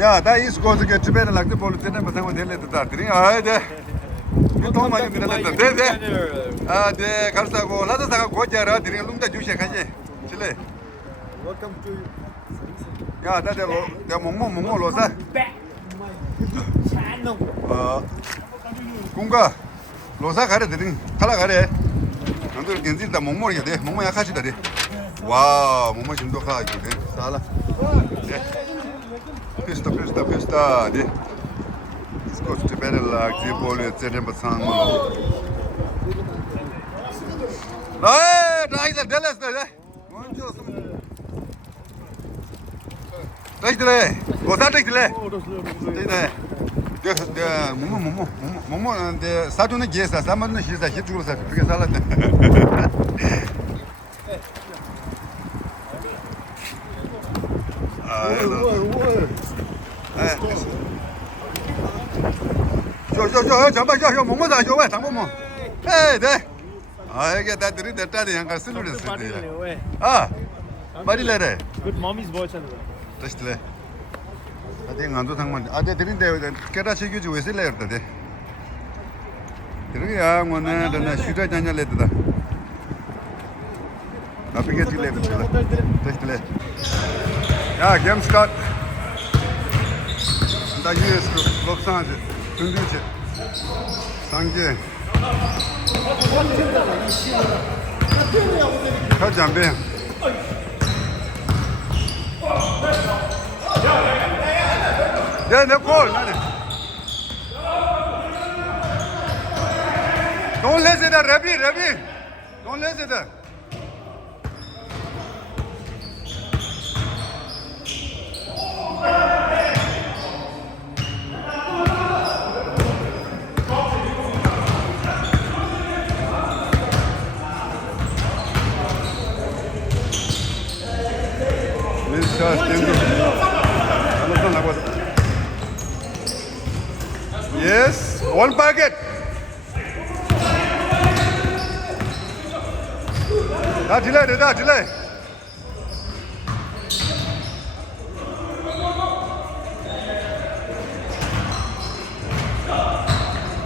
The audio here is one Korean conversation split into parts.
야, 나 이스코스 게 집에는 락데 볼을 때는 뭐 상관 될래 다 드링. 아, 네. 돈 많이 들었다. 네, 네. 아, 네. 갈사고 나도 사가 고자라 드링 룸다 주셔 가지. 실례. Welcome to 야, 나들 내 몽몽 로사. back my channel. 군가 로사 가래 드링. 칼라 가래. 너들 괜찮다 몽몽이야 돼. 몽몽 약하지다 돼. 와, 몽몽 심도가 이거 돼. 살아. 네. Pista, 네. 이스코스 집에는 락데 볼을 때는 뭐 상관. 나이스 델레스 네. 먼저 Tekle, bosan tekle. Tekle. De, momo, de sadunu gesa, samanı şiza, hiç çukursa, peki salat. 저, 모모다, 저, 왜, 당모모. 에이, 네. 아, 이게 다 들이 됐다니, 양가 쓸루를 쓰대. 아, 말이래래. Good mommy's voice and Testle. Ade ngando thangman. Ade dirinde kera chegyu ju wesela yarda de. Dirge ya ngona dana shuta janya le da. Apige tile de. Testle. Ya game start. Da US loksan je. Tunduje. Sangje. Ka jambe. Yeah, no call. Don't listen to Rabi. Don't listen to. Yes, one packet. Delay.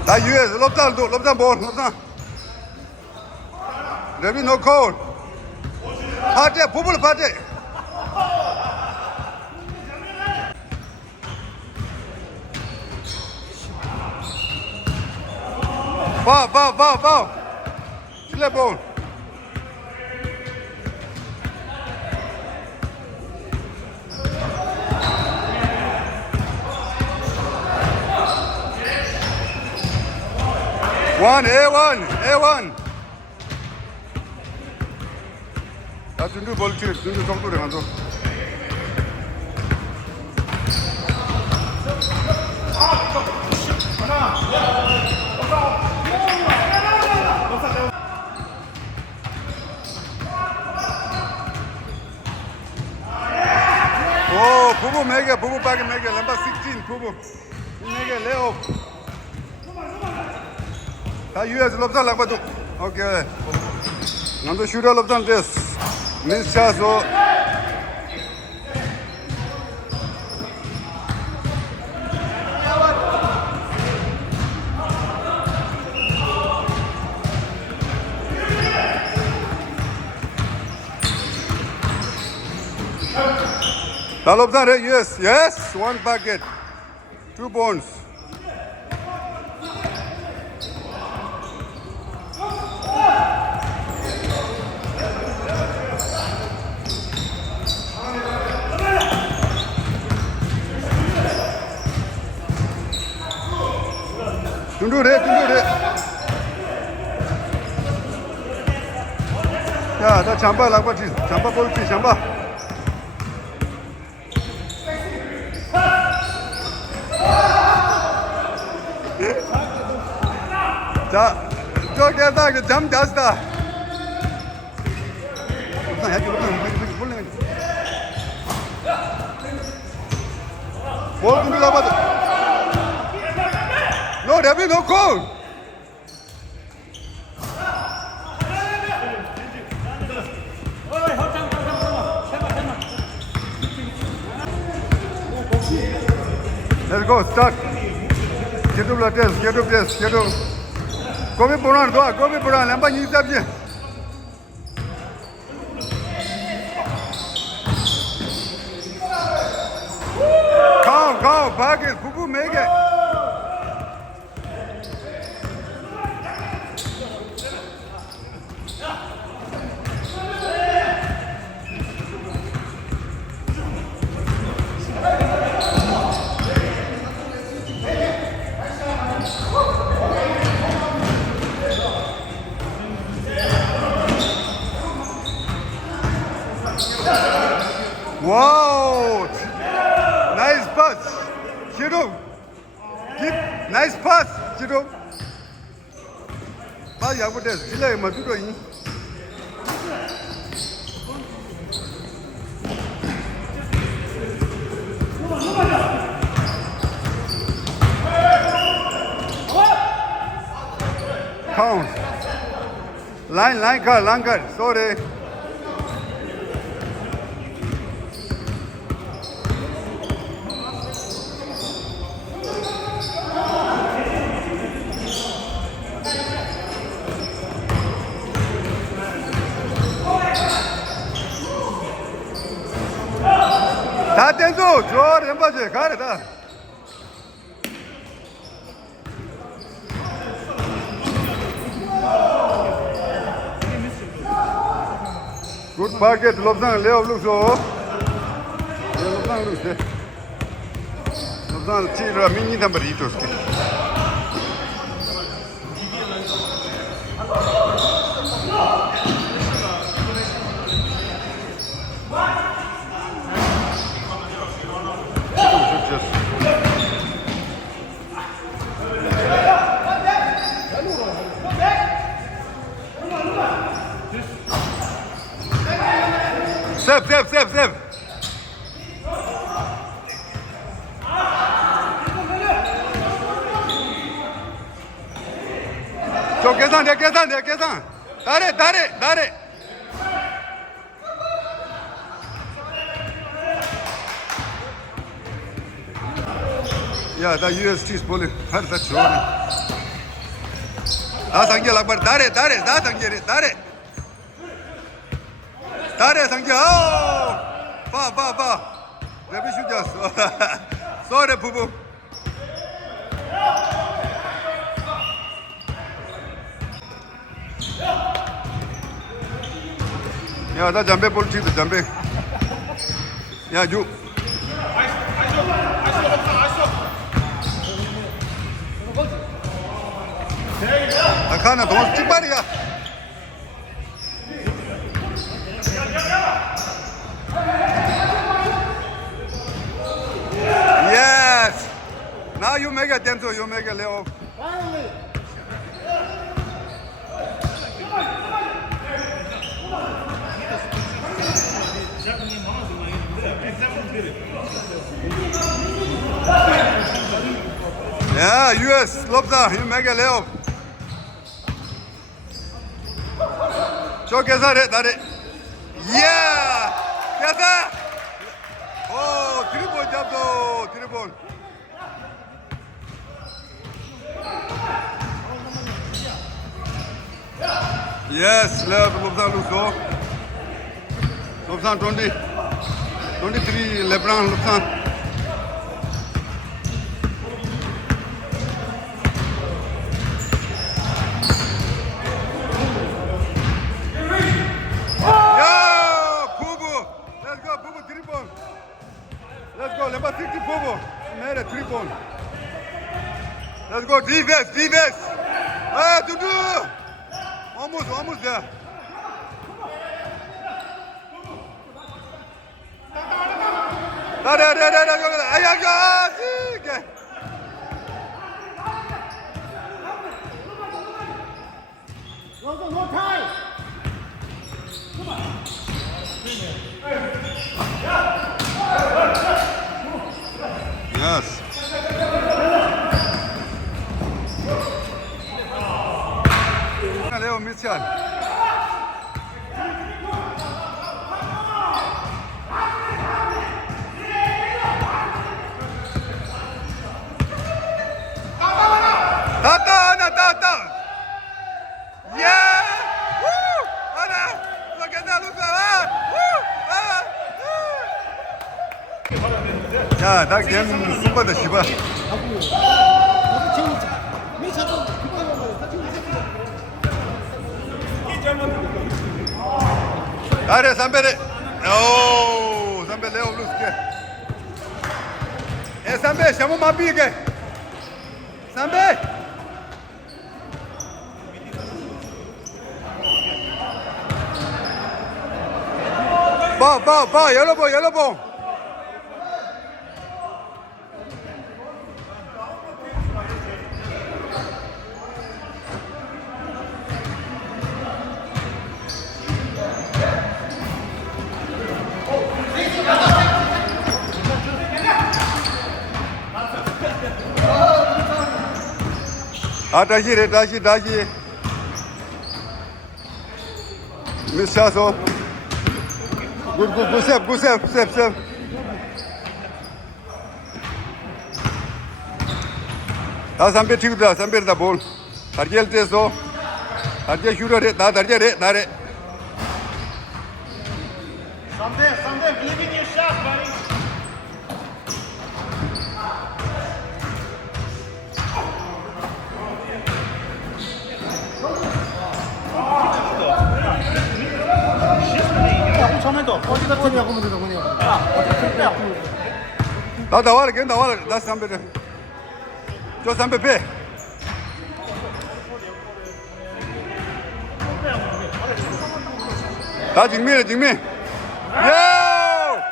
That US, lobdan ball. There be no call. Party, bubble party. Bow. Delay ball. A1. 나 준비 볼치, 준비 정도래 간도. 오, 부부 빠게 매겨. 넘버 16 부부. 매겨 레오. 다 US 럽산 락바도. 오케이. 남도 슈터 럽산 데스. 미스차소. 럽산 yes. One packet. 2 bones. 둥두래. 야, 나 잠바 락바지. 잠바 볼지, 잠바. 자, 저기다 잠 잤다. 뭘 준비 잡아도. No, there be no call. Let's go. Start. Get up, test. Get up, test. Get up. Go be Buran. Go be Buran. Lampa ni sab je. Go. Back it. Bubu make it. Wow! Nice pass, Chidu. Keep nice pass, Chidu. Pass ya bude, sila matu do yi. Count. Line cut. Sorry. 다 땡도 좋아 렘바지 가래 다 굿 파켓 롭상 레오 룩소 롭상 룩세 롭상 치라 미니 담바리 이토스케 Save. 저 계산. 다래. 야, 나 UST 스폴리 하다 좋아네. 아, 상계 락발 다래. 나 상계래. 다래 상계. 봐. 레비 슈졌어. 쏘래 부부. 야, 나 잠배 볼 치도 잠배. 야, 주. 아카나 돈 찍발이야. Yes. Now you make a Denzo, you make a Leo. Yeah, US, Lobza, you make a Leo. Show Kesare, Dare. Yeah! Kesa! Oh, triple jump though, triple. Yes, left, Lobza Luso. Lobza 20. 23, Lebron, Lobza. Let's go, number 50 Bobo. Made a 3-point. Let's go, defense. Ah, Dudu. Almost there. No time. Yes. Leo Mitchell. 야, 나 걔는 숨바다 씨발. Dale, Sambe. Oh, Sambe Leo Bluske. Sambe, chama uma biga. Sambe. Ba, yellow ball. 다시. 미스 샤소. Good save. 다 삼배 튀기다, 삼배다 볼. 다리엘 떼서. 다리엘 슈러래, 나래. Someday, believe in your shot, buddy. 나와라, 나 삼배래. 저 삼배 빼. 다 직민이야. 야!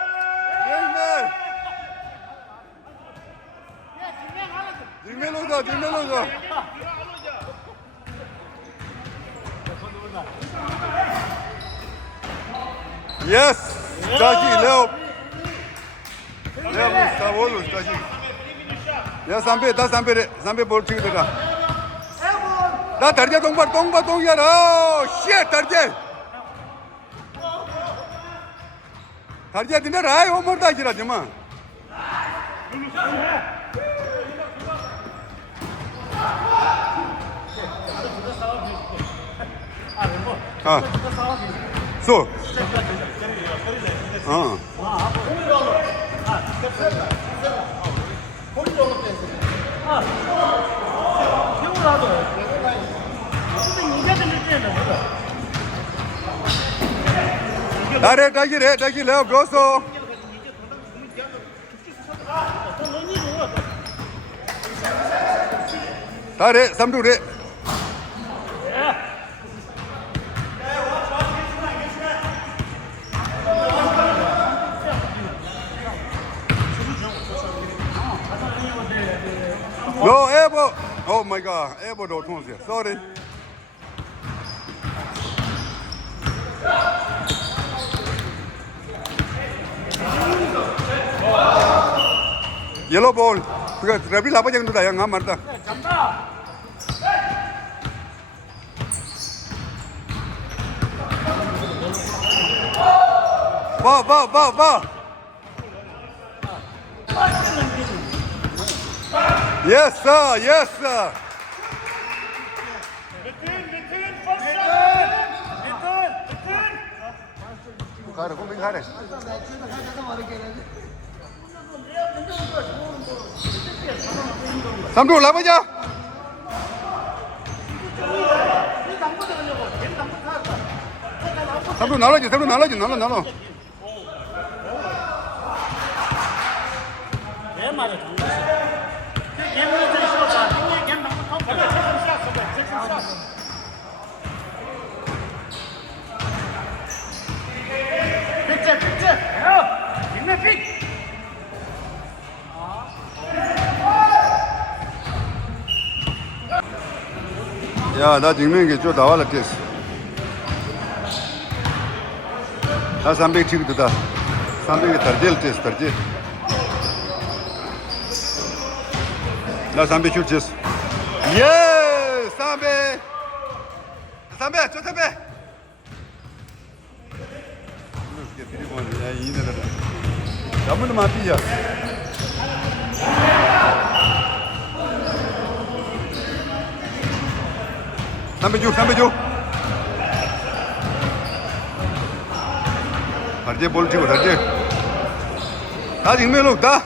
직민 오자. Yes! 다시 레오 스타볼로 다시. 야 삼배 볼 튀기다가. 나 다리야 동이야라. 쉣 다리야. 다리야 니네 라이 오mor다 지라지마. 소. 나래 다시 레오 고소. 다래 삼두래. No, elbow. Oh my God, elbow don't turn here. Sorry. Yellow ball. Because Rabi lapa jangan tu dah yang ngamar dah. Ba. Yes, sir. Return. Kumpi kare. Samdu lama aja. Samdu nalo. 야, 나 증명이 좀 나와라 됐어. 나 300 치기도다. 300이 tarjel 됐어, tarjel. 나 300 줄 됐어. 예! 300! 300! 저 300! 이렇게 드리고 야, 이네들. 잡으면 안 뛰자. 삼배 줘. 다리에 볼 치고 다리에. 다 익명 다.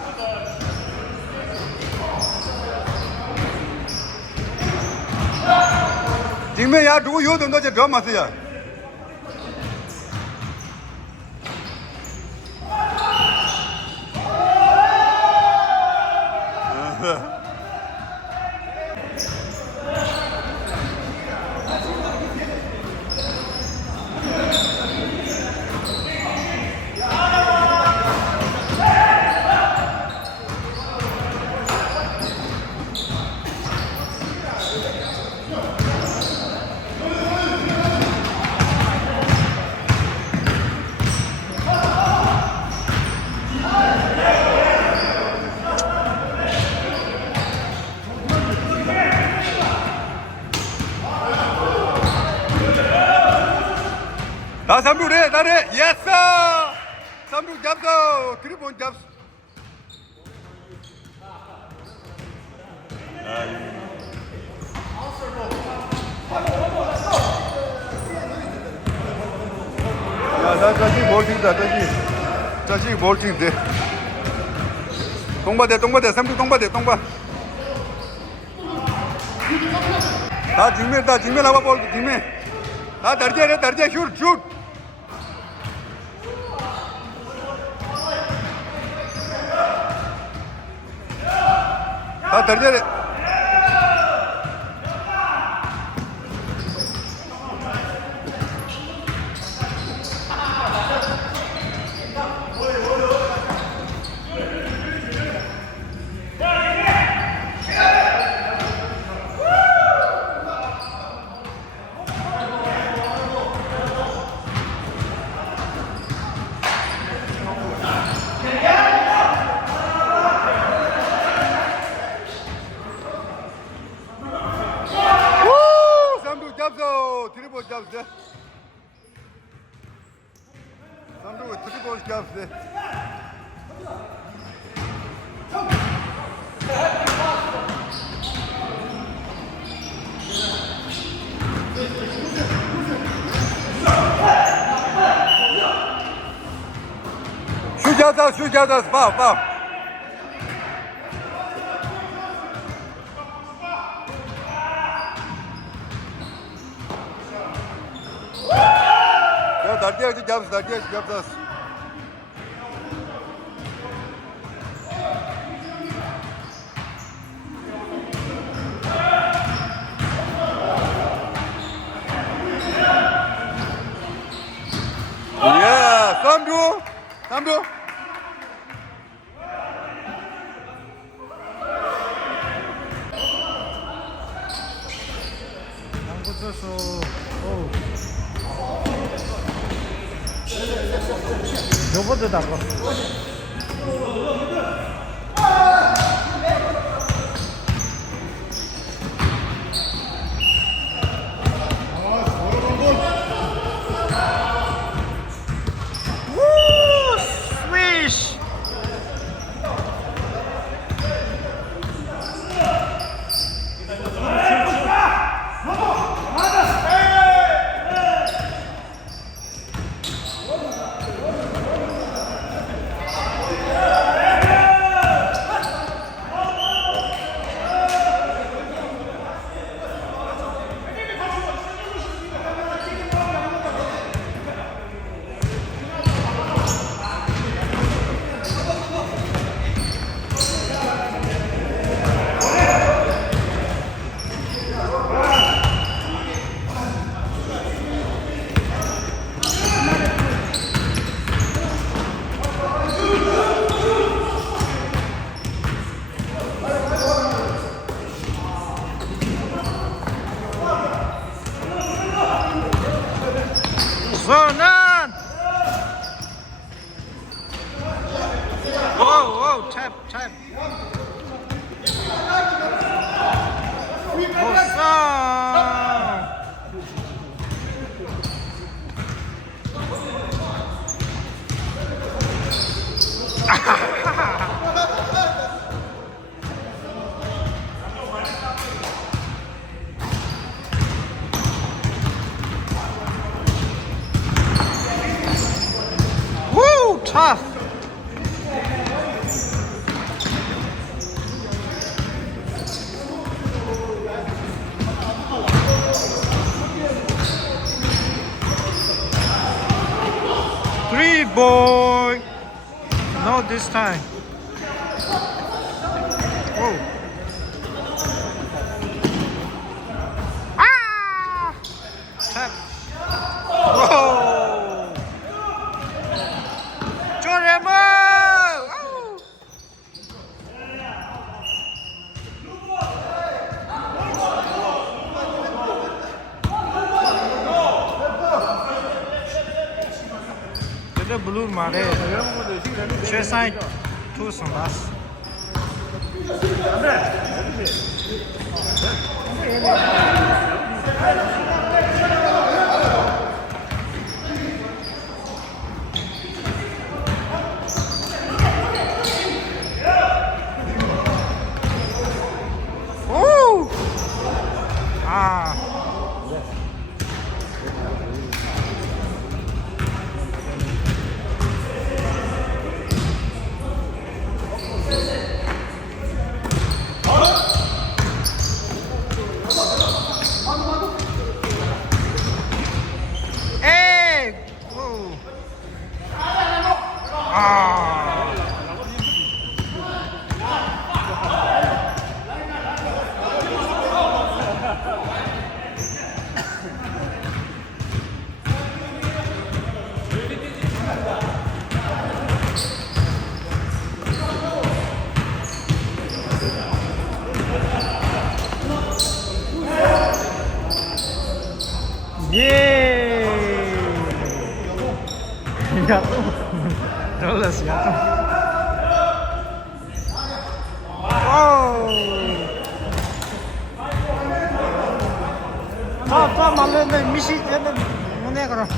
딩매야 누구 요도 너제 몇 마스야? 나 3루 래 나래 예스 3루 잡소 드리본 잡소 야나 자식 볼팅다 자식 볼팅돼 똥바대 3루 똥바대 다 뒷면 나와 볼 뒷면 다 다르제 슛 다 다르제 잡소 드리볼 잡소 3루 드리볼 잡소 슛 잡았어 파울 날뛰어야지 잡았어 예 3루 양보 써서 요거도 나가. 우 스위시. Zonan! Whoa, tap. Woo, tough. Three boy. No, this time. Whoa. Ah! Tap. Whoa. Joremo. The blue mare. Chesai two sondas. Oh! Ah. Hey! Whoa. Ah. Yeay! Ya tuh, jelas ya tuh. Wow! 자, 말레네 미시 얘는 뭐네 그럼.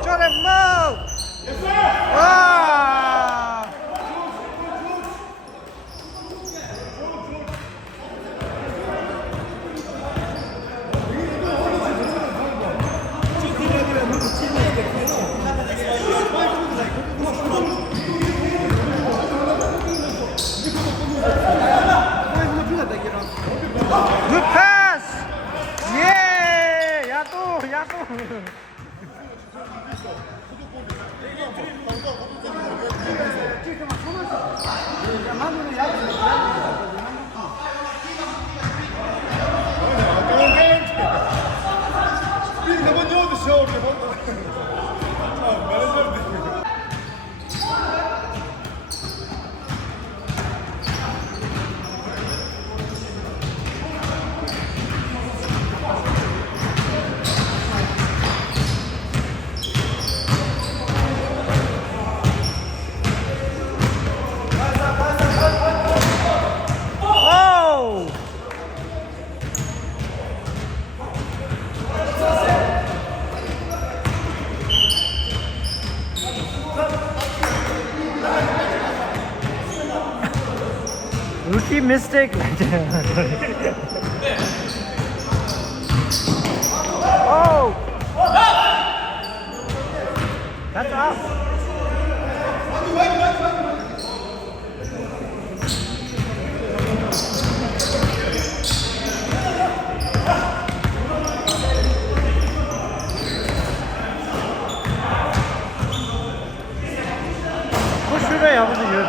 저래 와! Good pass! Yeah! 야또, 야또. Oh! Rookie mistake. Oh! That's up. Şuraya yapıyor.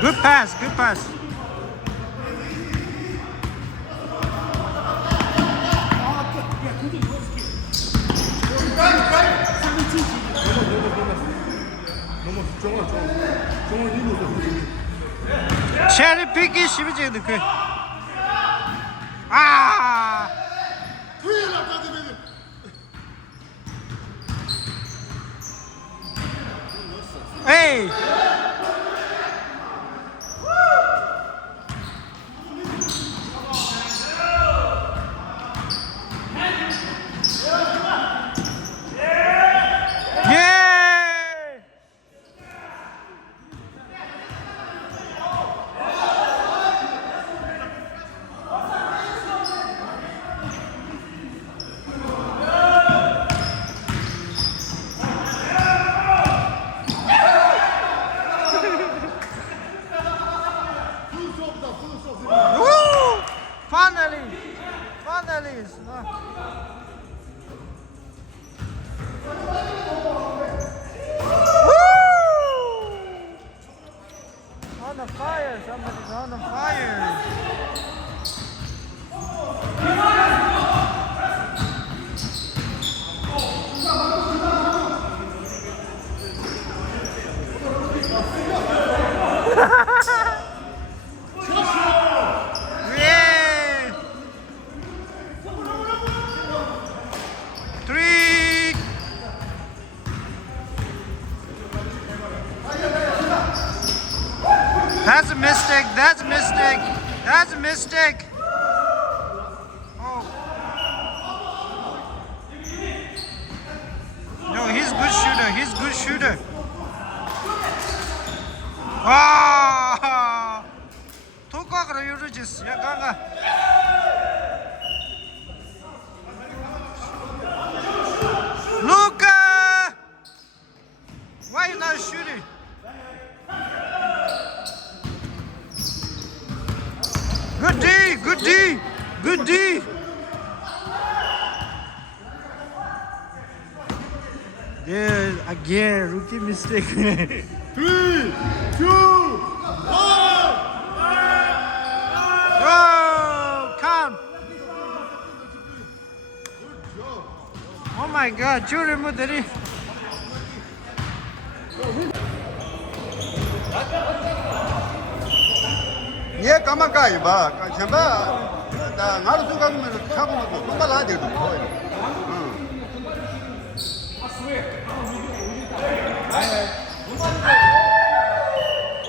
Good pass, good pass. 체리 피기 12지 그. 아! 에이! 예! Woo! Finally! Finally! Woo! On the fire! Somebody's on the fire! Yeah! 3! That's a mistake. That's a mistake. That's a mistake. Oh. No, he's good shooter. He's good shooter. Ah! 독각으로 이루어졌어. 야, 가가. Luka! Why you not shooting? Good D, good D, good D. Yeah, again, rookie mistake. 3, 2, 1. Oh, come. Oh my God, Jury Mudari. 얘 까만 까이 봐. 전봐. 나 나도 수강하면서 차고는 똑바로 하야 돼.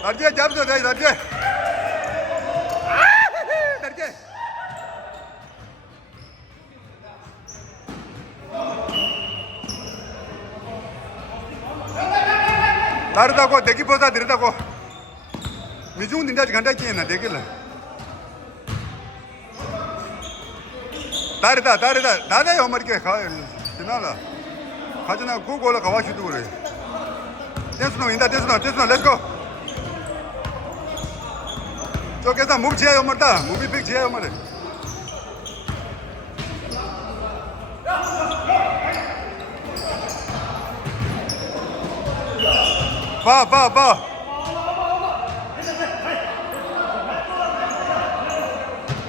날개 잡자, 날개. 날개. 다르다고 내기보다 다르다고. 미중 닌자지 간다기에나 내길래. 다르다. 나다요 말게 가. 지나라. 가지나 고고라 가와시도 그래. 댄스노 인다 댄스노 렛츠 고. 저기다 무비 지야요 말다. 무비 빅 지야요 말해. 봐.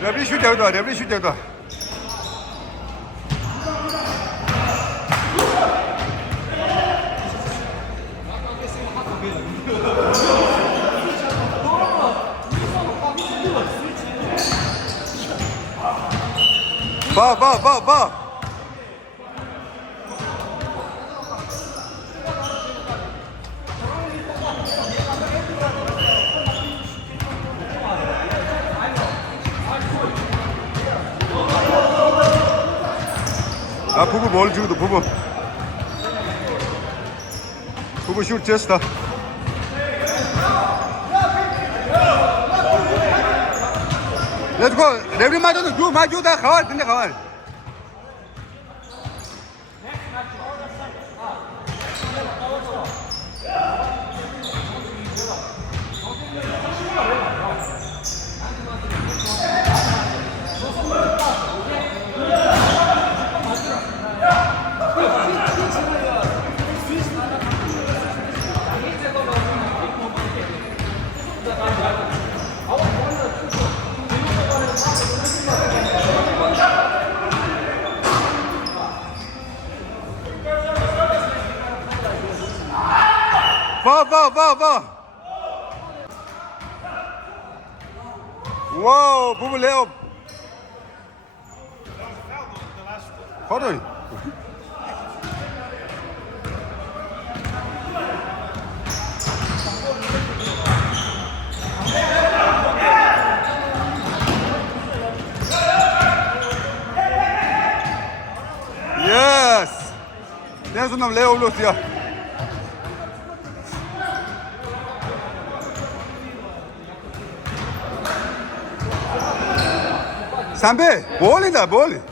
레벨 슛 되다. 봐. 아, 부부 뭘 주고도 부부 슛 됐다. 렛츠고. 레벨 맞아도 두 마주다 가와. 근데 가와. 봐. 와우, 부분 레업. 바로. 예스. 댄스남 레업 로스야. 삼배 볼이다 볼.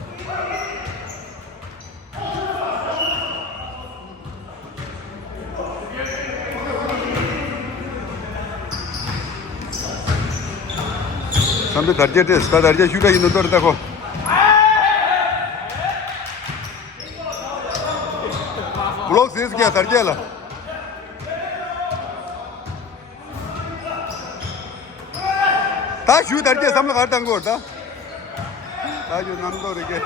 삼배 달제 됐어. 달제 휴가 있는 돌다고. 블록 세스 क्या 달제라. 다 휴 달제 삼을 갔던 거다. 아주 남도르게.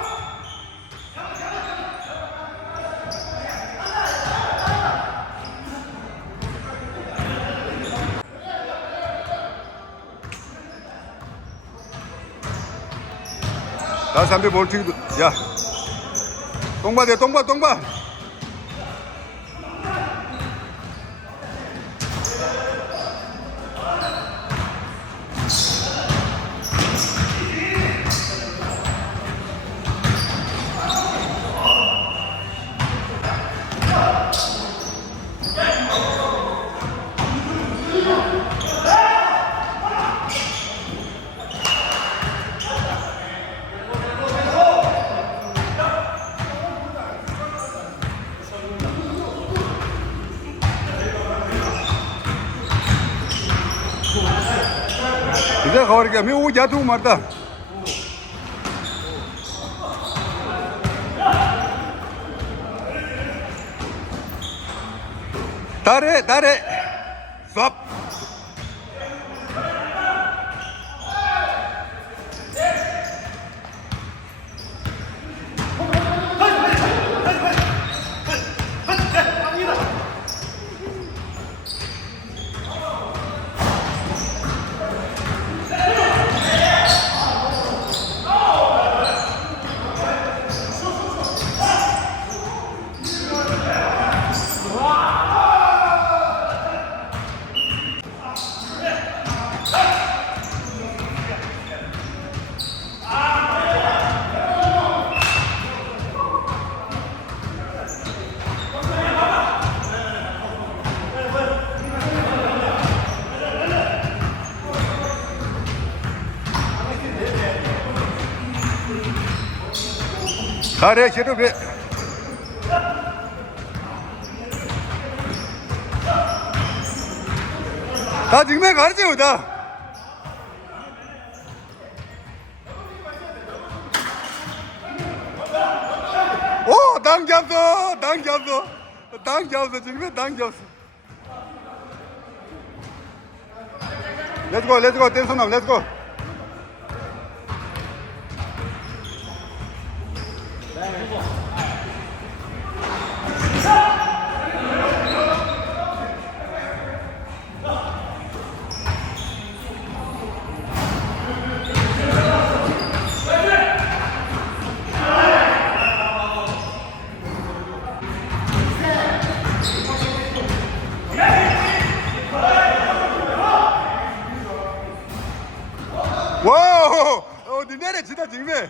나 삼배 볼 튀기도. 야. 똥바 돼, 똥바. इधर खबर क्या मैं वो जाता हूँ मरता तारे सब तारे शेटो पे 다 지금에 가르치 오다 오 당 잡어 지금에 당 잡어 Let's go 댄스 now let's go 와우! 니네네 진짜 지금에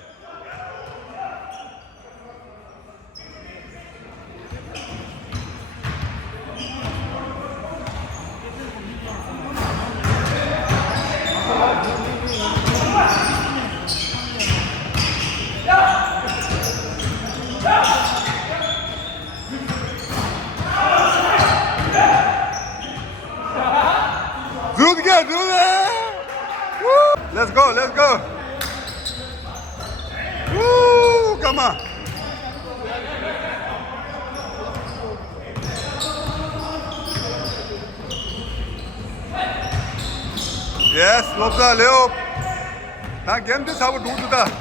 Let's go. Woo, come on. Yes, Lopsa, Leo. Now game this how to do that.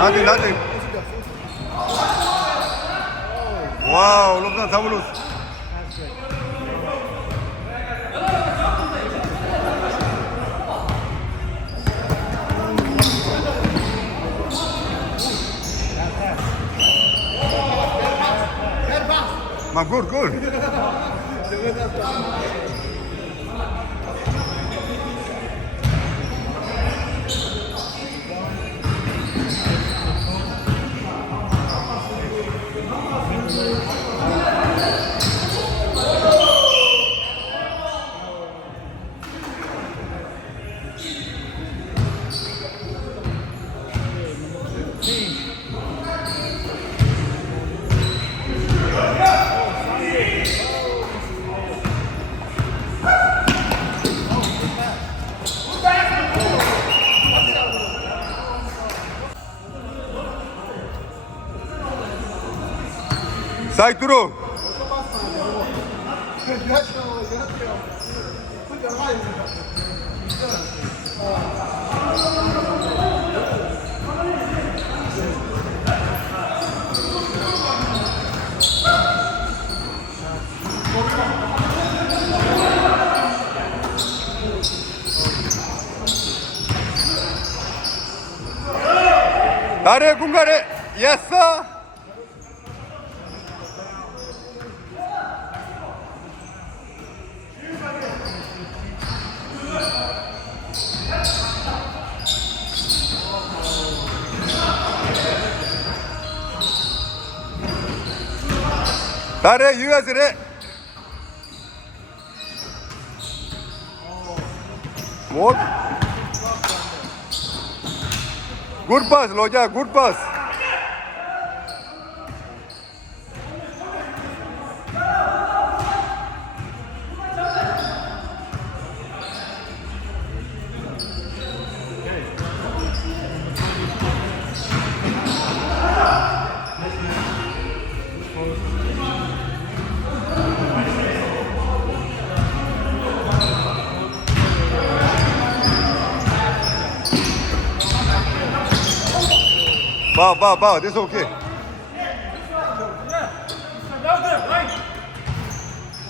Nothing. Wow, look at that. Good. Side through. Dare Gungare. Yes, sir. Dare US re. What? Good pass, Loja. Good pass. Bow. This is okay.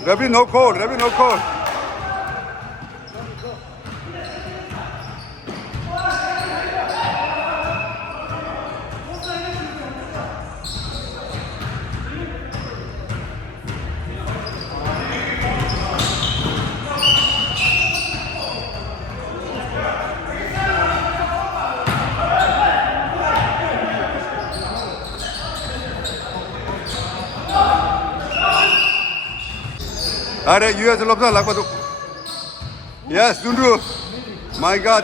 Ravi, no call. Are US lobsa lakpadu. Yes, Dundu. My God.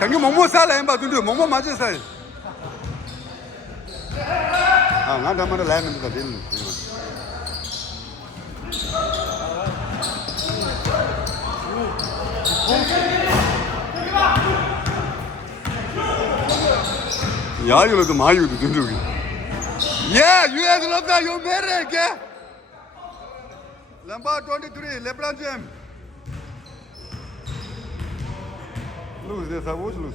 Thank you, Momo Sala, Dundu. Momo Majasa. Not a man land in the bill. Yeah, you look at my Dundu. Yeah, US lobsa, you married, yeah. Number 23, LeBron James. Lose this, I would lose.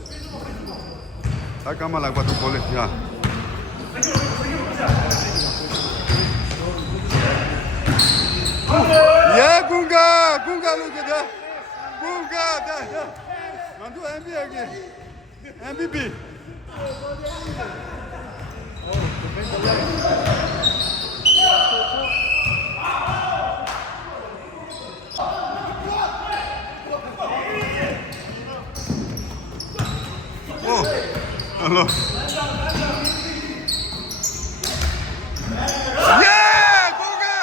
I come like what to call it, yeah. Yeah, Gunga, look at that. Gunga, that. Want to NBA again? MVP. Hello. Yeah, Gunga.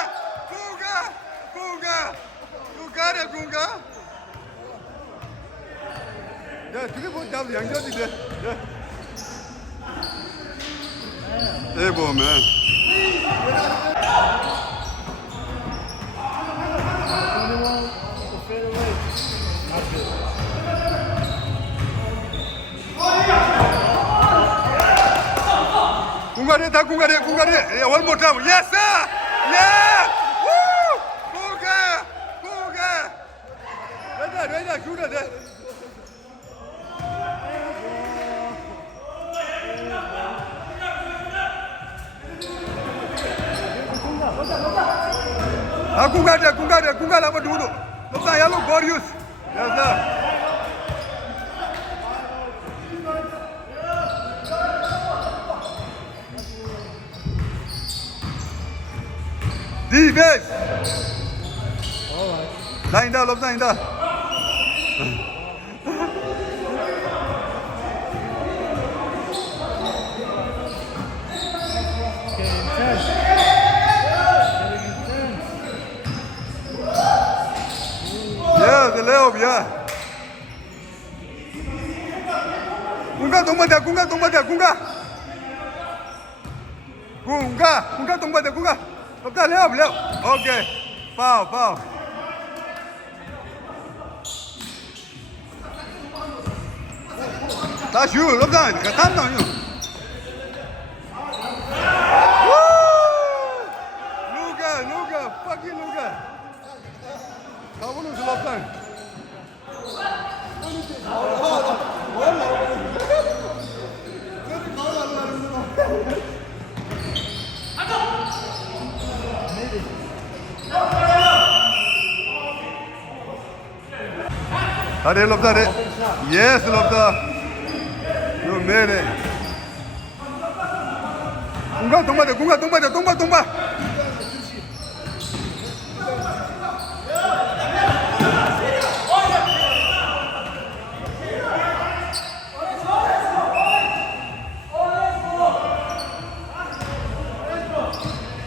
You got it, Gunga. Yeah, three point down the young there. Yeah. Hey, boy, man. Kungare. Yeah, one more time. Yes, sir. Yeah. Woo. Kunga. Right there. Shoot it there. 군가 라고 두고 높다 야로 버리우스 야자 디베스 라인다 롭다인다 Leo ya. Kunga 동반대 kunga 동반대 kunga. 없다 Leo. 오케이. 파울. 다시 없다. 간다 유. Luka, fucking Luka. 가보는 슬럽다. Are lobda re. Yes, lobda. You made it. 동바.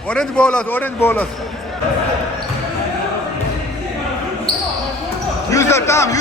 Orange ballers. Use the time.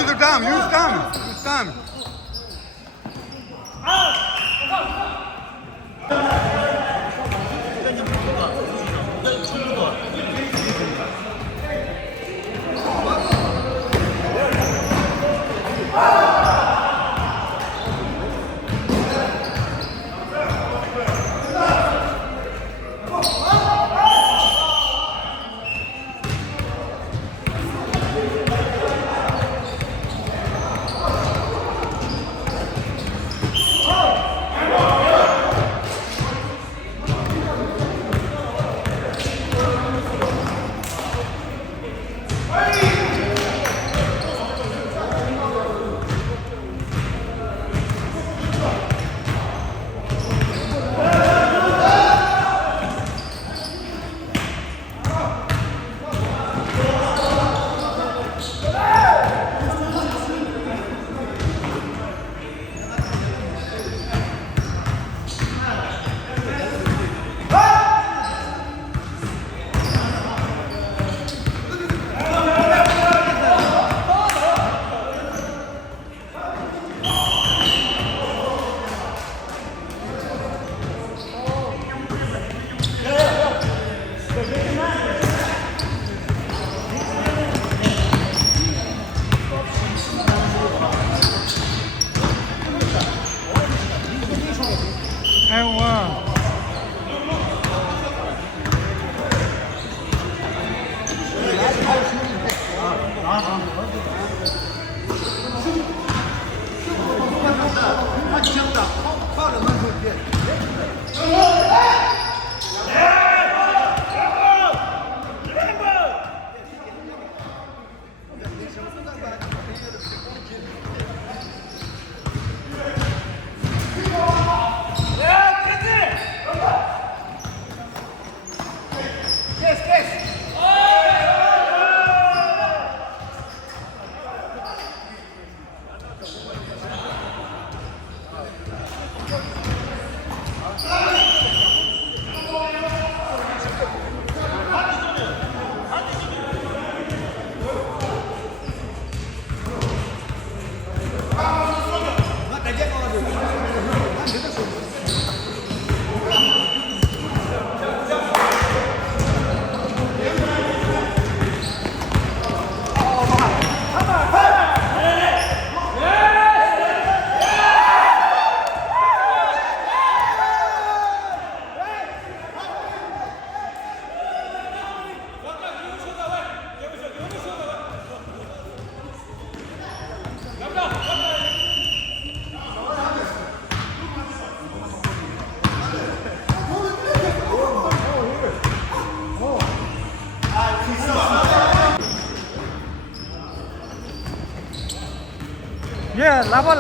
라바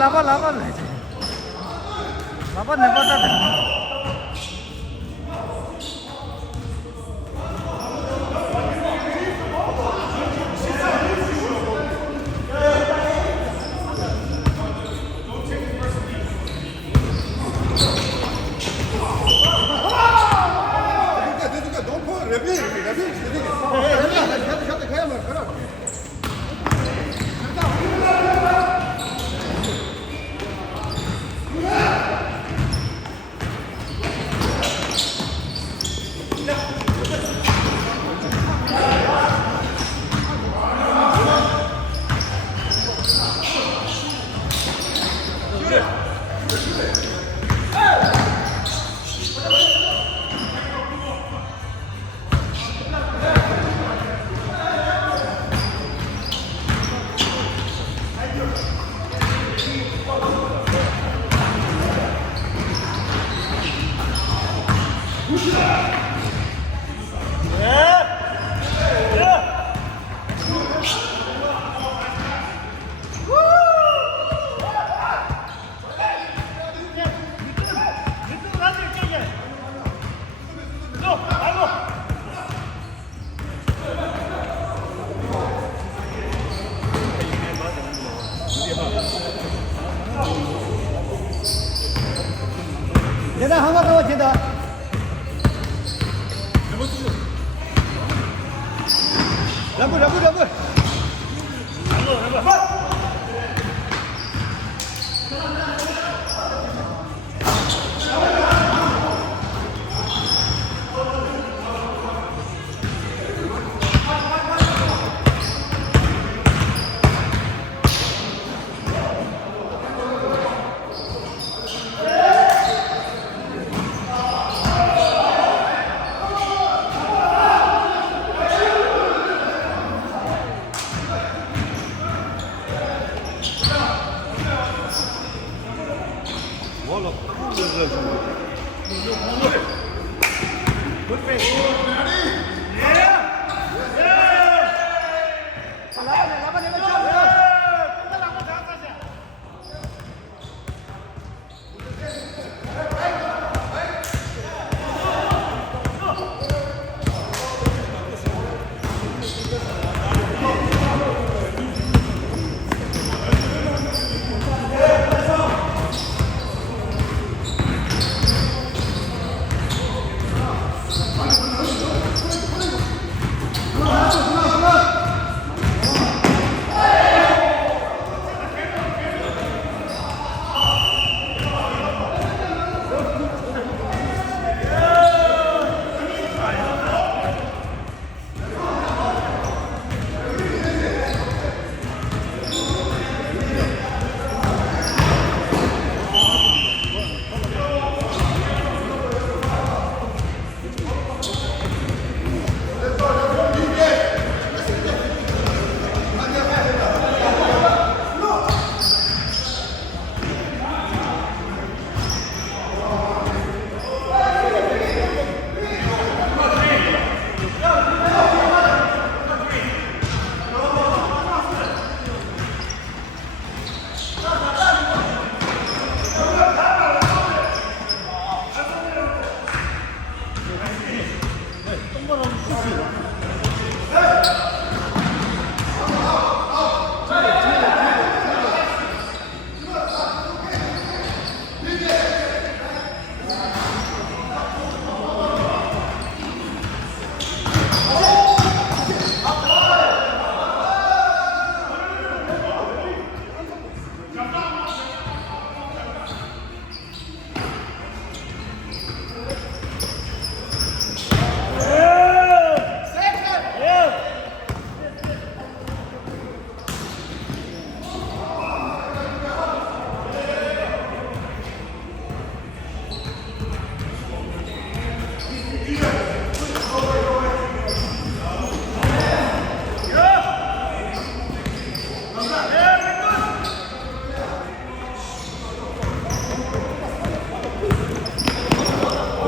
이제. 라바 내봤다. 제다 한번 더 제다. 러브.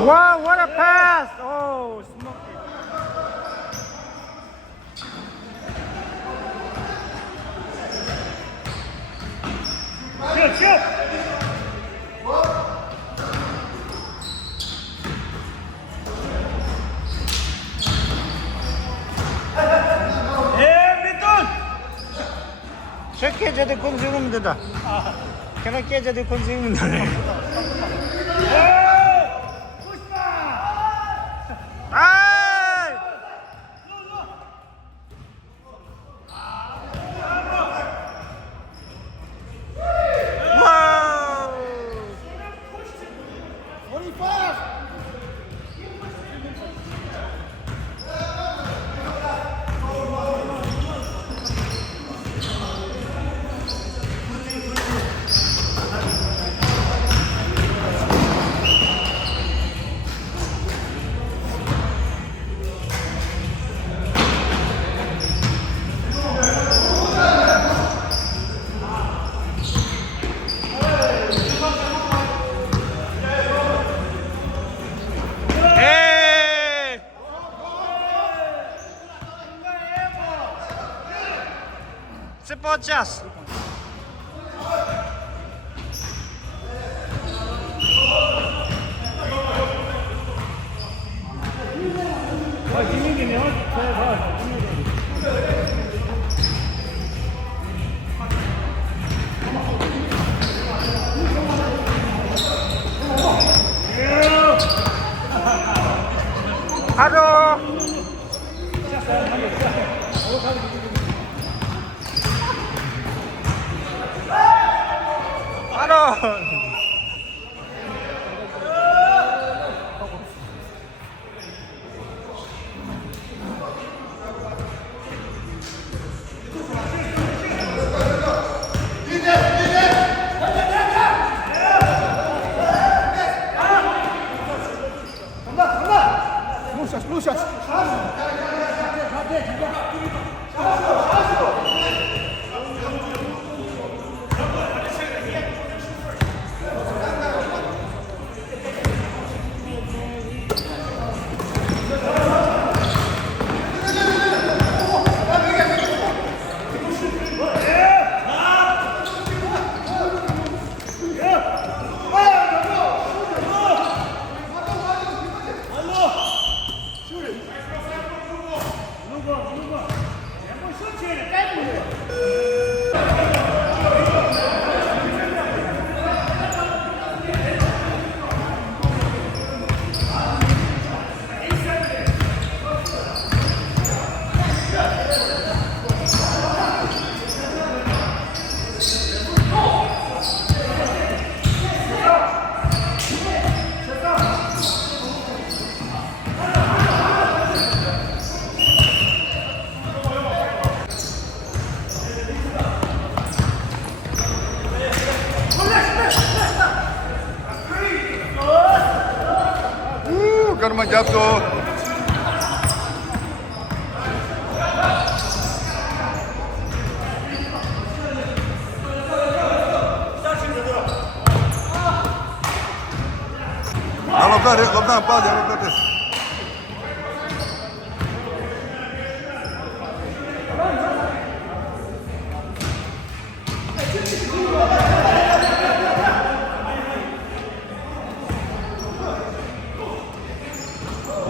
Wow, what a pass! Oh, Smokey. 깨져도 건승하면 된다. 걔는 깨져도 건승하면 된다. 아이! 와우! Hey! Support chest. Hello. Hello. Karma japso. Alo kare, koptan pa de, alo kare.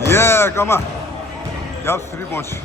Yeah, come on. Yap 3 points.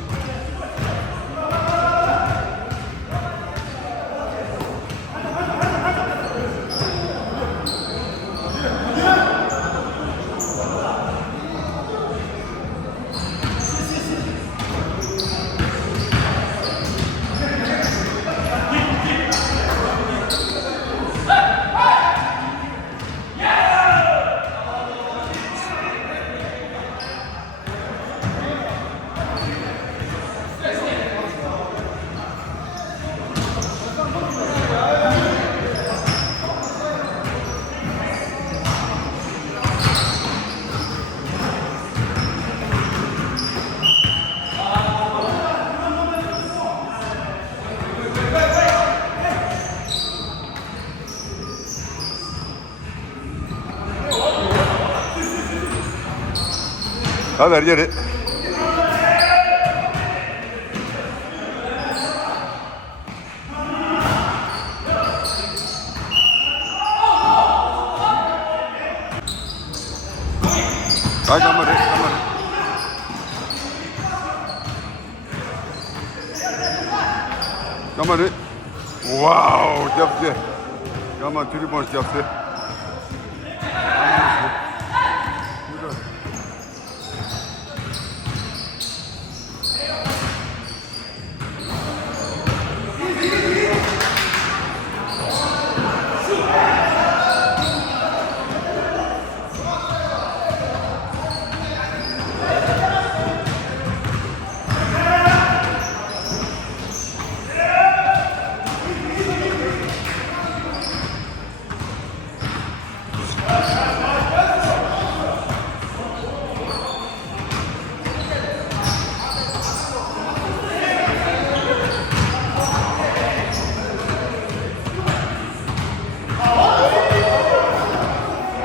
A ver, yere. Ay, cámara, cámara. Cámara. 와우, 잡세. 가만 드리번 잡세.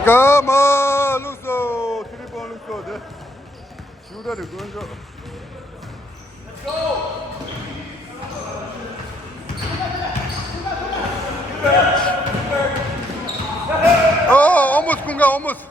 가만 루소 드리번 루소 네. 슈다를 건져. almost kunga, almost.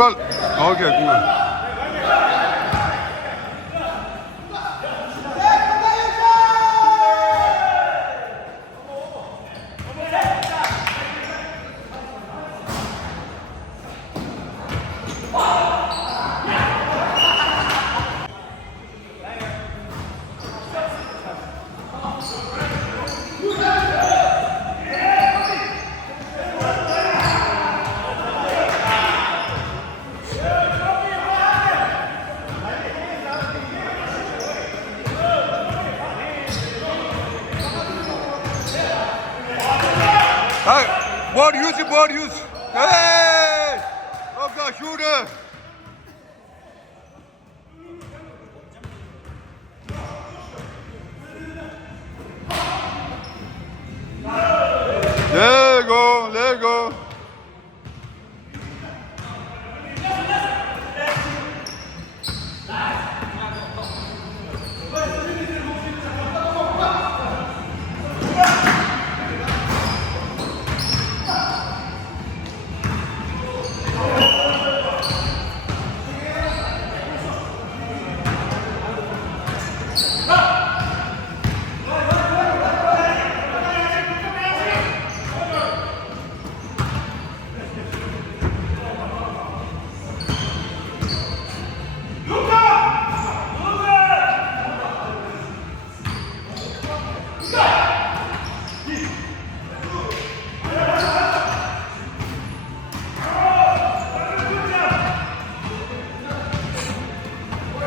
공간. 오케이, 공간. Board use, board use. Hey! Okay, shooter. There you go, there you go.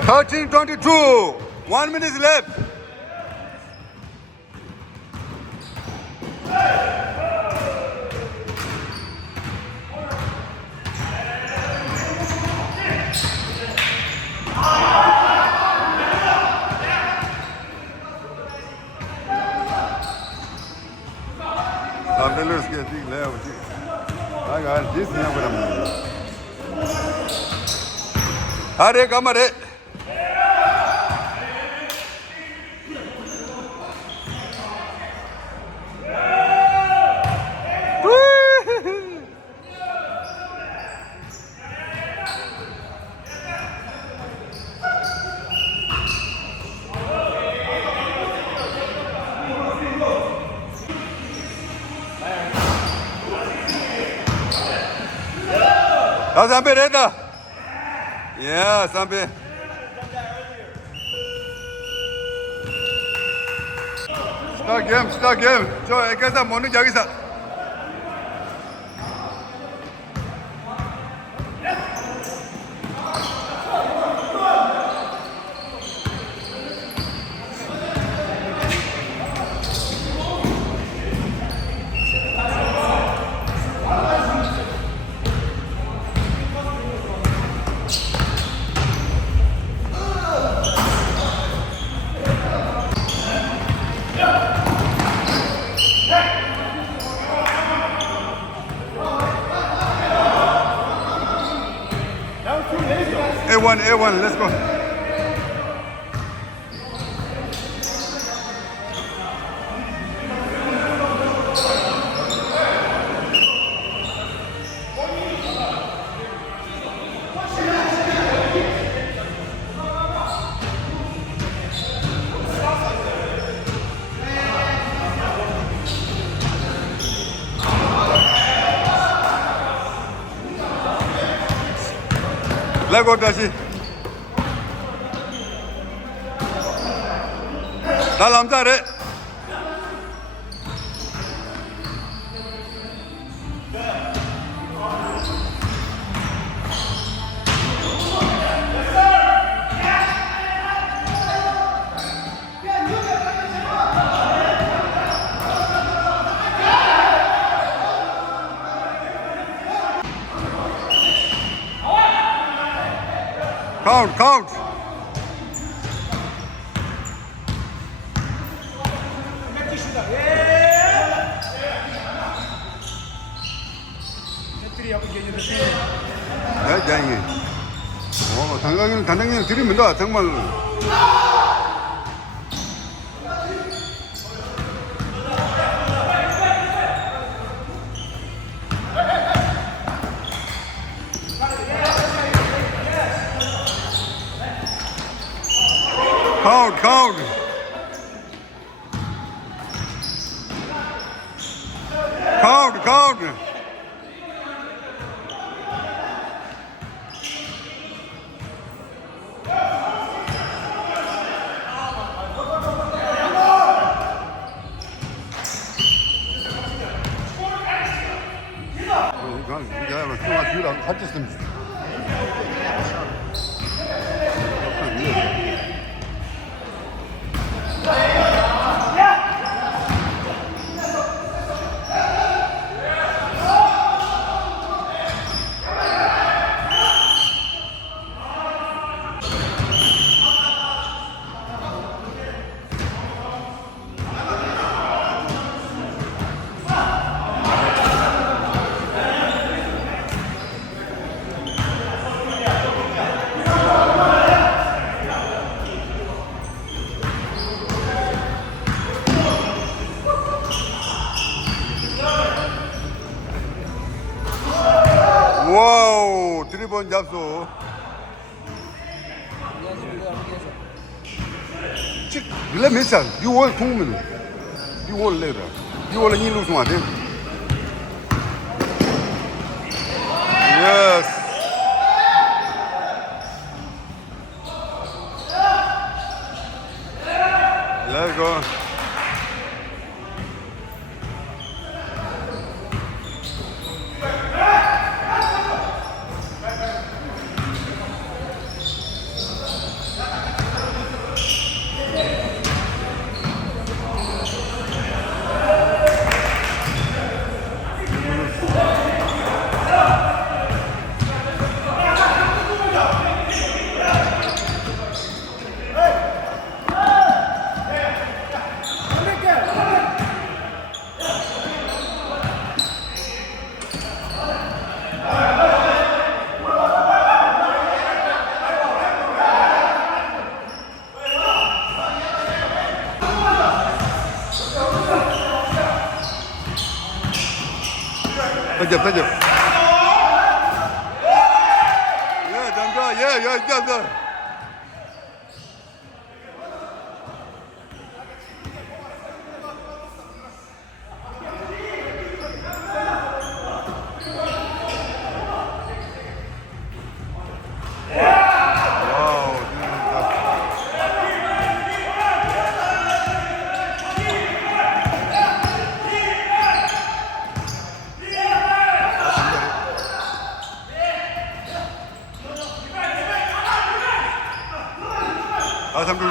Thirteen 22. 1 minute left. Let's get these levels. I got this here with them. Hare, come on, 아, 삼배 됐다. 예, 삼배. 스타 게임. 저 애께서 먹는 여기서. A1, let's go. Let's go, 다시. 나 남자래. Count. 단장님. 단장님 드립니다. 정말. Count. 같이 쓰면 와우, 드리번 잡수. Let me tell you, all 2 minutes. You all later. You all need lose one. Yes. Let's go. 던져. 예, 던져. 예, 던져. 삼두.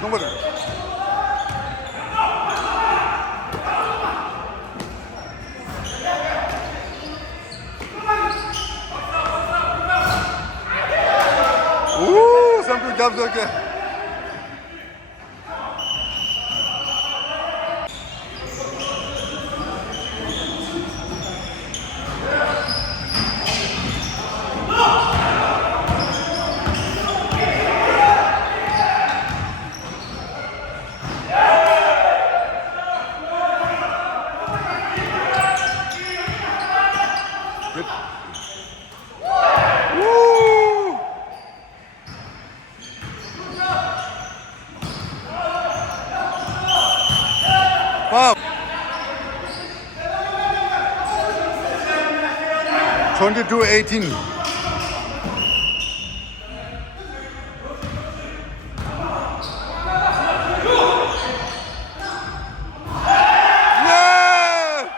동거다. 오, 삼두 잡을게. Wow. 22-18. Yeah!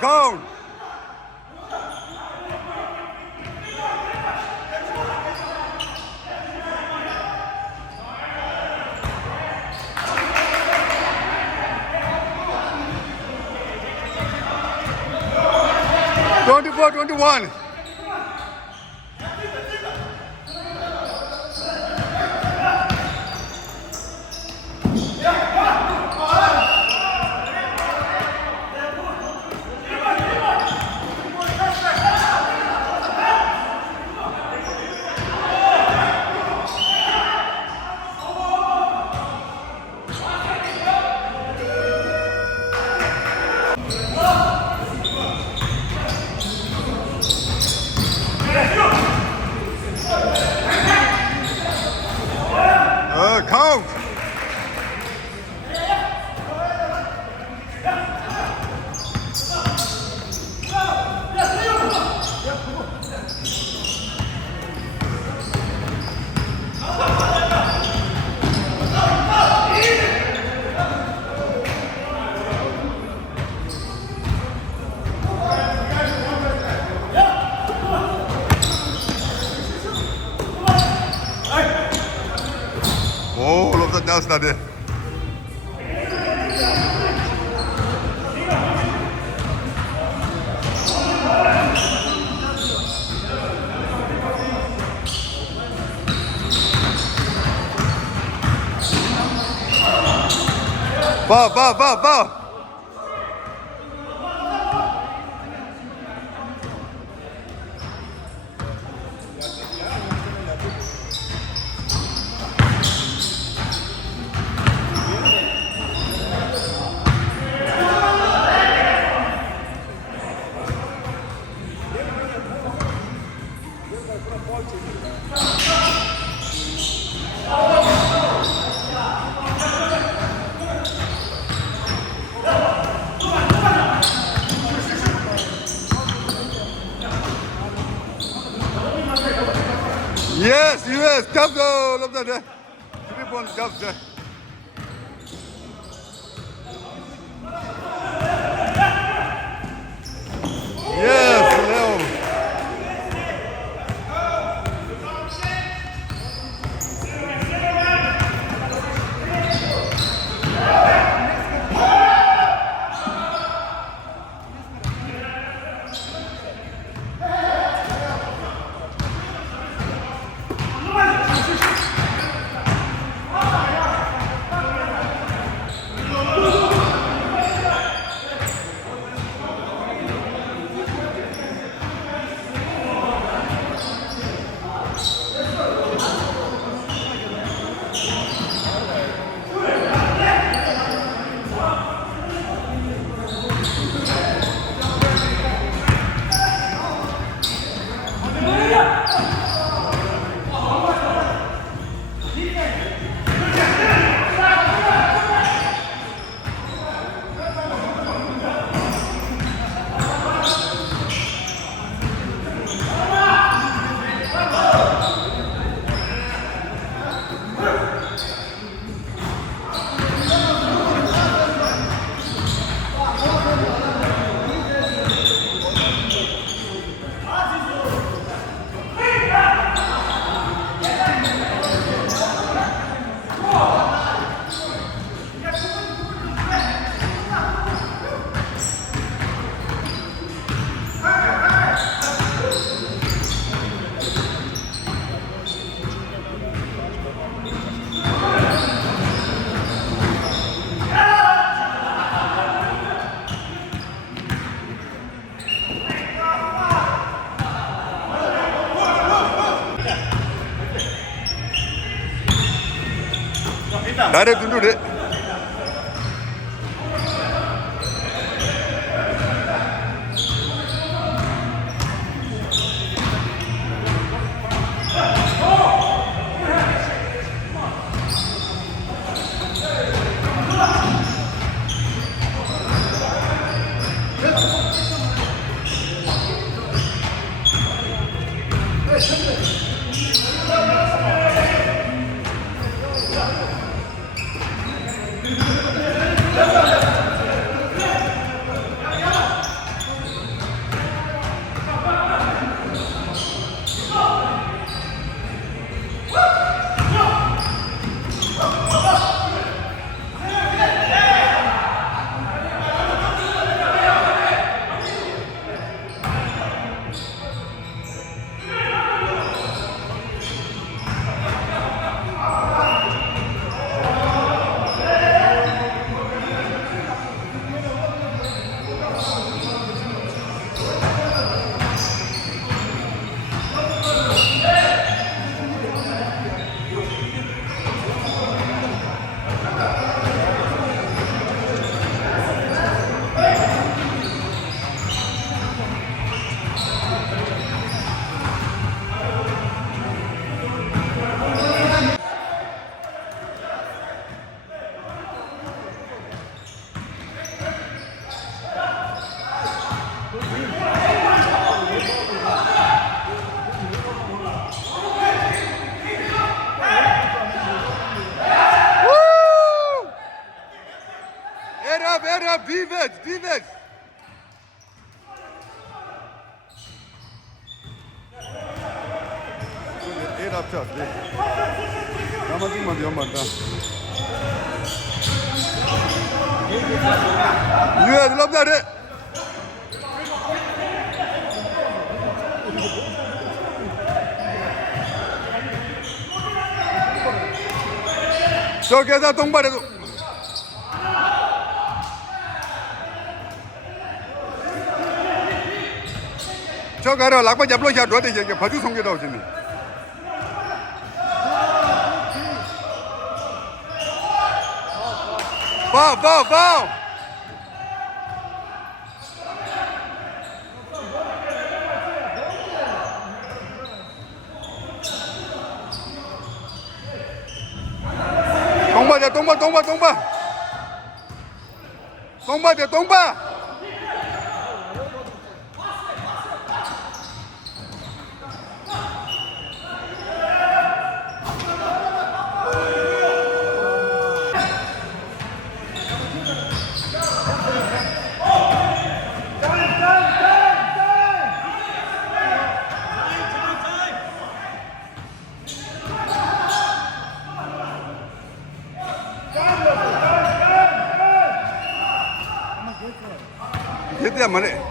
Go! 24-21. Count. Oh, loopt dat naast naar de. Ba. Yes, jump go, loopt dat hè. 3 points, jump hè. Yes, Leo. 나래 둔두래. Era, vives. Era 앞에. 나만 찍으면 돼, 엄마. 누야, 들어온다, 그래. 저기에다 동발해도. 저 가라 락바 잡로 자 도대 이제 바주 송게다 오시니 바 동바 얘들아 말해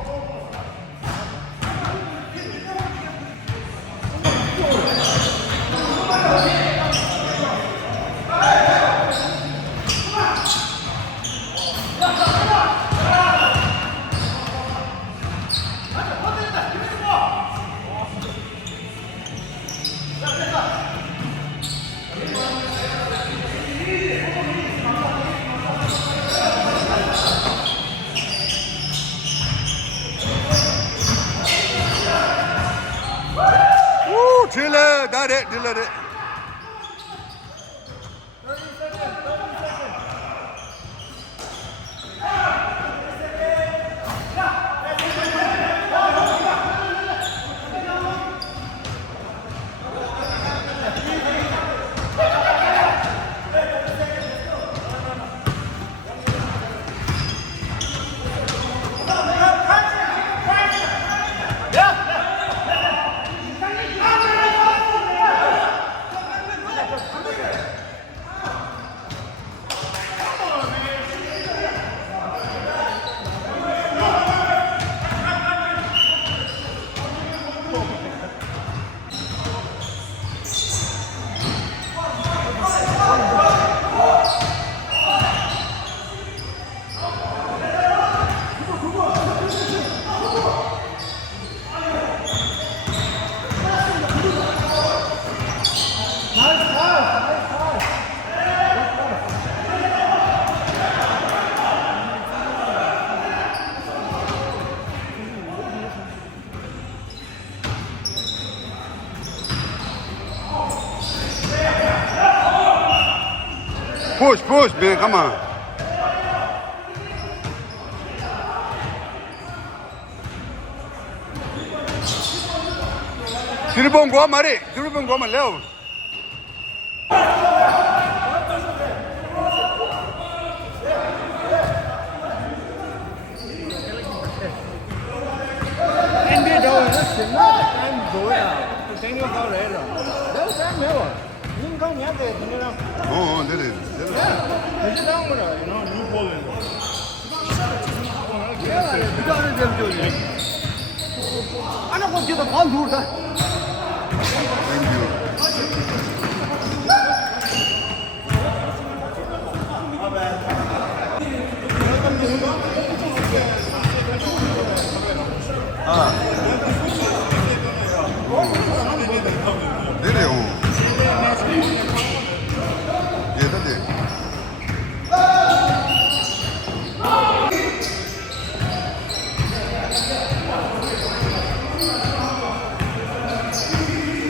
딜러 나래 딜러래 push, man, come on. 드리번 고 말이, 드리번 고 말, 레오. Anh biết đâu nó chuyển nó anh rồi à, tránh nó cao đấy rồi. Đâu tránh đâu à, nhưng không nhớ về thì đâu. 네네. Thì đâu mà rồi, nó new ball. 누가 하는 데는 저기. 안 하고 저도 반 좋다. 땡큐. 네네요. 예, 단지.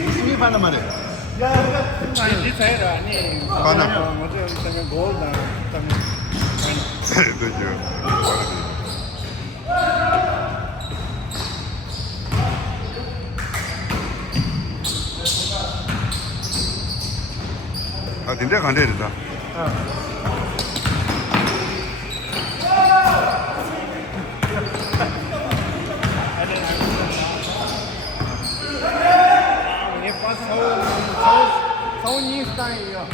무슨 일 하는 말이야? Anh thấy rồi, anh Pana. một cái thằng gỗ là thằng 그죠. 아, 진짜 간대 된다. Nghe có sâu như style.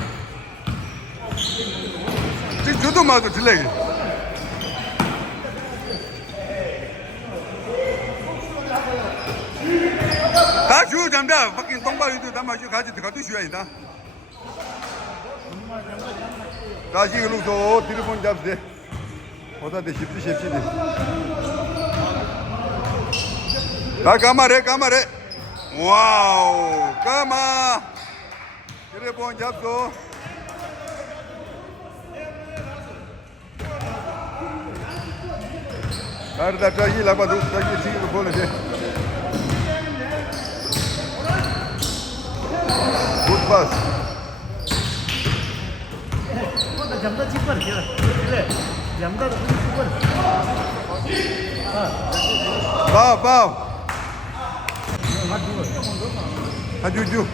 지금 저도 마도 들래. 다 주, 잠자. 밖에 똥바리도 담아주 가지 들어가도 쉬어야겠다. 다시 이걸로 telephone 잡세. 어다 대 십시. 다 까마래. 와우, 까마. telephone 잡소. Arda traji la badu traji sing to bol je. Good pass. 나 잠다 집을 그래. 잠다도 집을. Bao. Hajuju.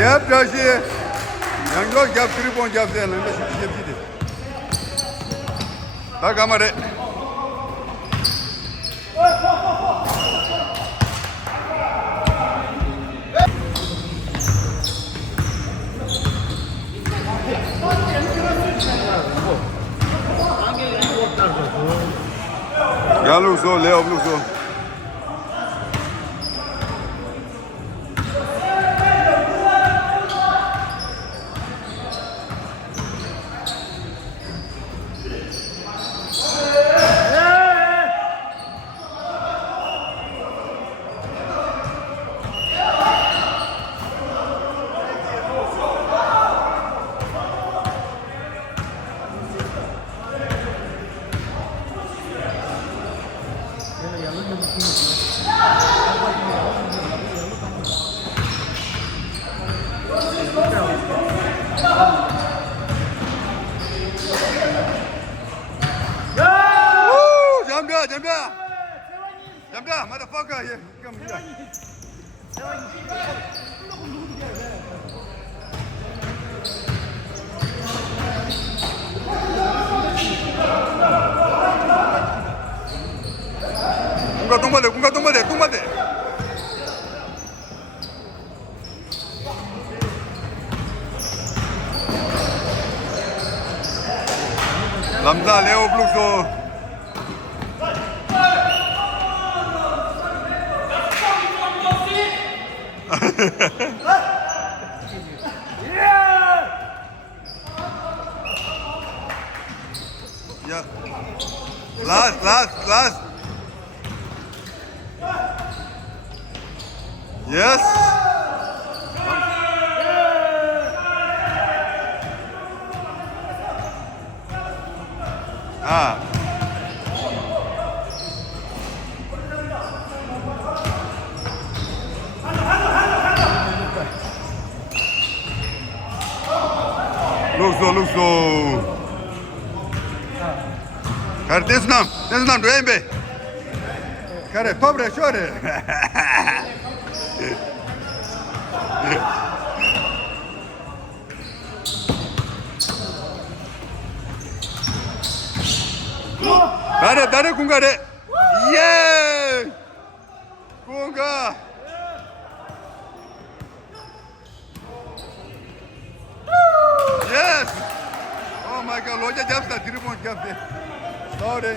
Yep, traji. 양쪽 잡 트리본 잡세 런데 십시십시디. 다 가마래. 야 루소 레오 루소. 잠깐, motherfucker. 예, come here. 똥마대. 남자 레오 블루소. Yeah. Last. Yes. Lukso. Kare desnam doembe. Kare pobre chore. Dare kunga de. Yeah. Kunga. Yes. Oh my God, Loja Japsta, 3 point captain. Sorry.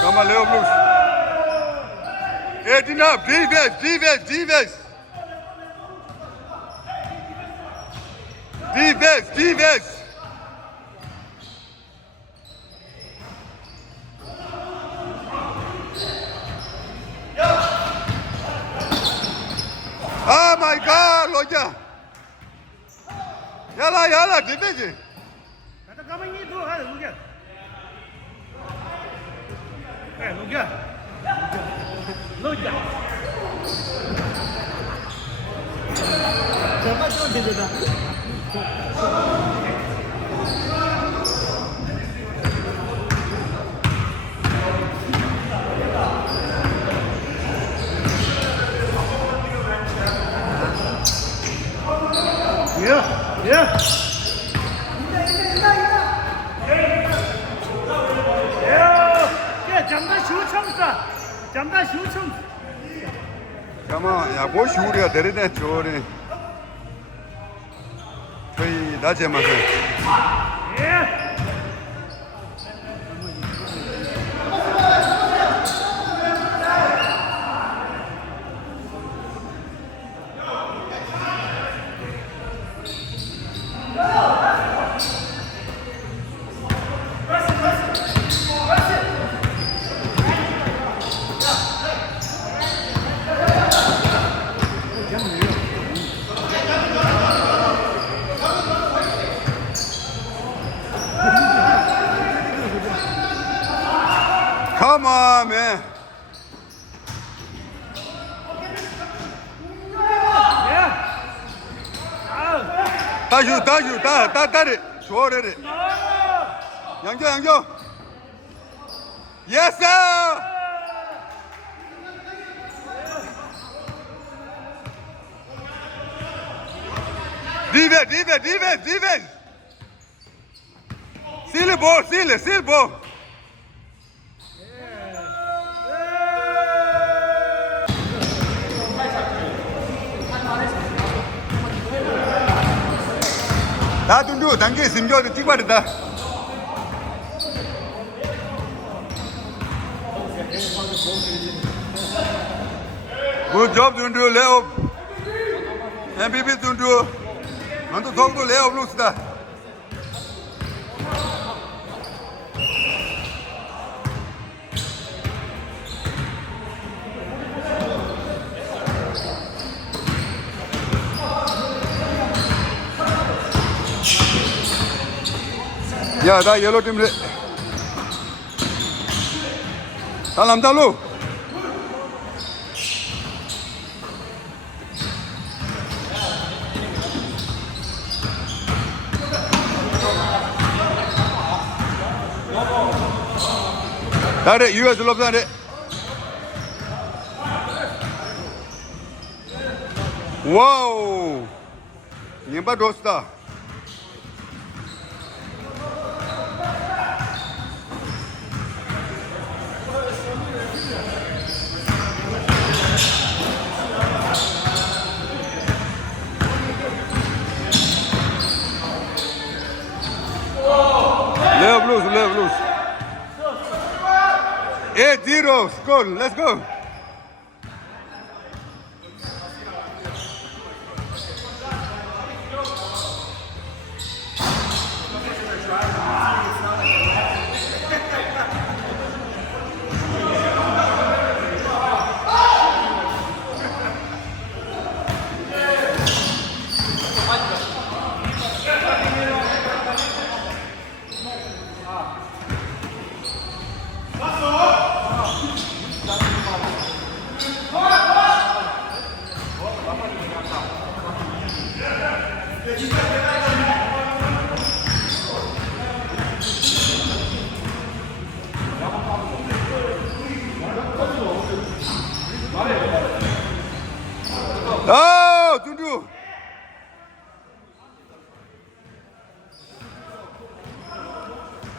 Come on, Leo Blues. 18 up, defense. Oh my God, Loja. Yalla, defense. Kata kamu ini tuh, ada Lugia. Lugia. Siapa tuh di sana? Yeah. 잠깐 쇼청. 잠깐만, 야, 뭐 시우리가 내리네, 저리. 저희 낮에 마서. Come on, man. 다시. 좋아래. 양조. Yes, sir. Defense. Seal ball. 나 둔두 단계 심겨도 찍바르다. Good job 둔두 레오. MVP 둔두. 만도 동도 레오 블루스다. 야, 나 옐로 팀 달로. 다래 US 럽다래. 와우. 님바 도스다. Leo Blues. 8-0 score. Let's go.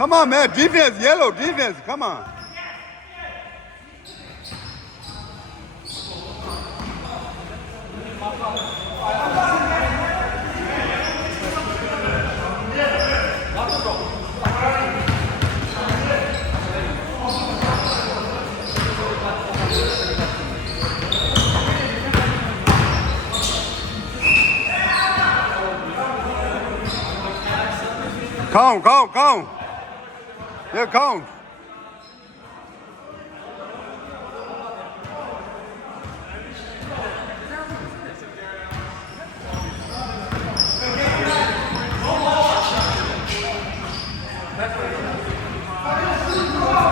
Come on, man. Defense, yellow, defense. Come on. Count, count, count. Yeah, count.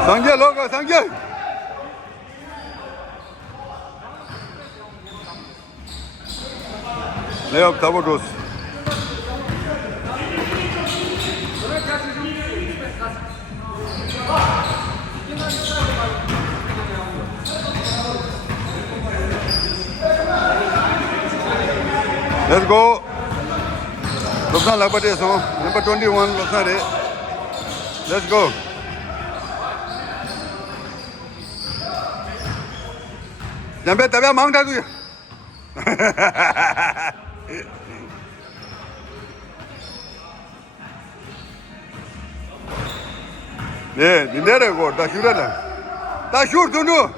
상계 로가 상계. 레업 더블 도스. Let's go. Lobsan Labate song. Number 21, Lobsan Re. Let's go. Jambe tabia mang da tu. Ne, dindere go, da shura la. Da shur dunu.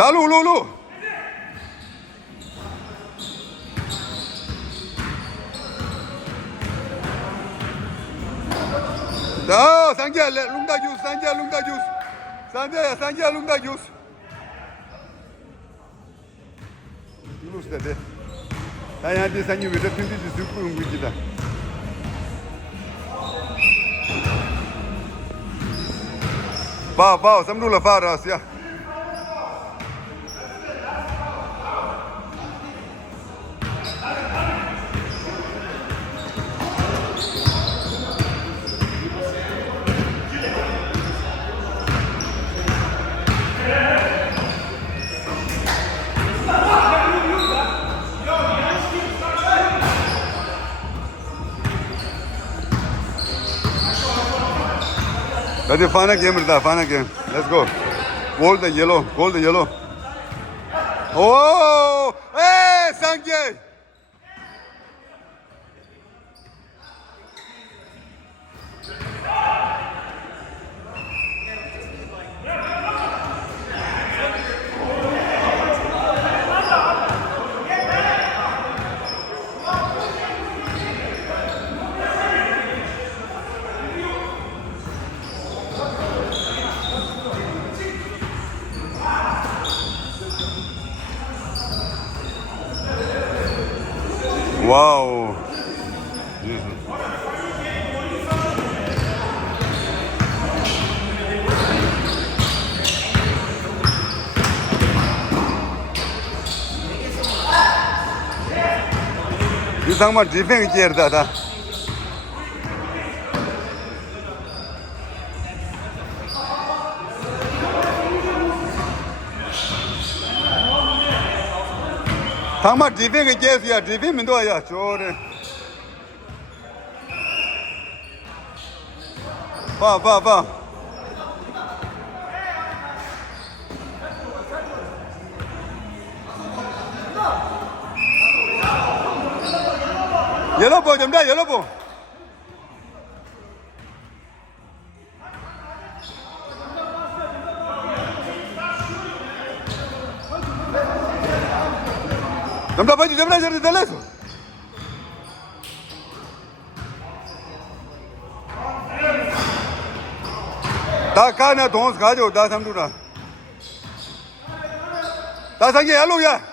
Talu lu lu. Da sangya lungda juice, sangya lungda juice. Sangya lungda juice. Juice dedi. Saya di sangya video tindi di suku ungu kita. Ba, samdu la faras ya. That's a final game, final game. Let's go. Gold the yellow, gold the yellow. Oh, hey, Sanjay. Wow. You talking about defense here, Dada? Talking about defense here, defense me do ya, sure. Ba. Yellow ball, jam da yellow ball. Jam da baju, jam da jadi dalam. Da kana dons gajo da samdu da. Da sange yellow ya.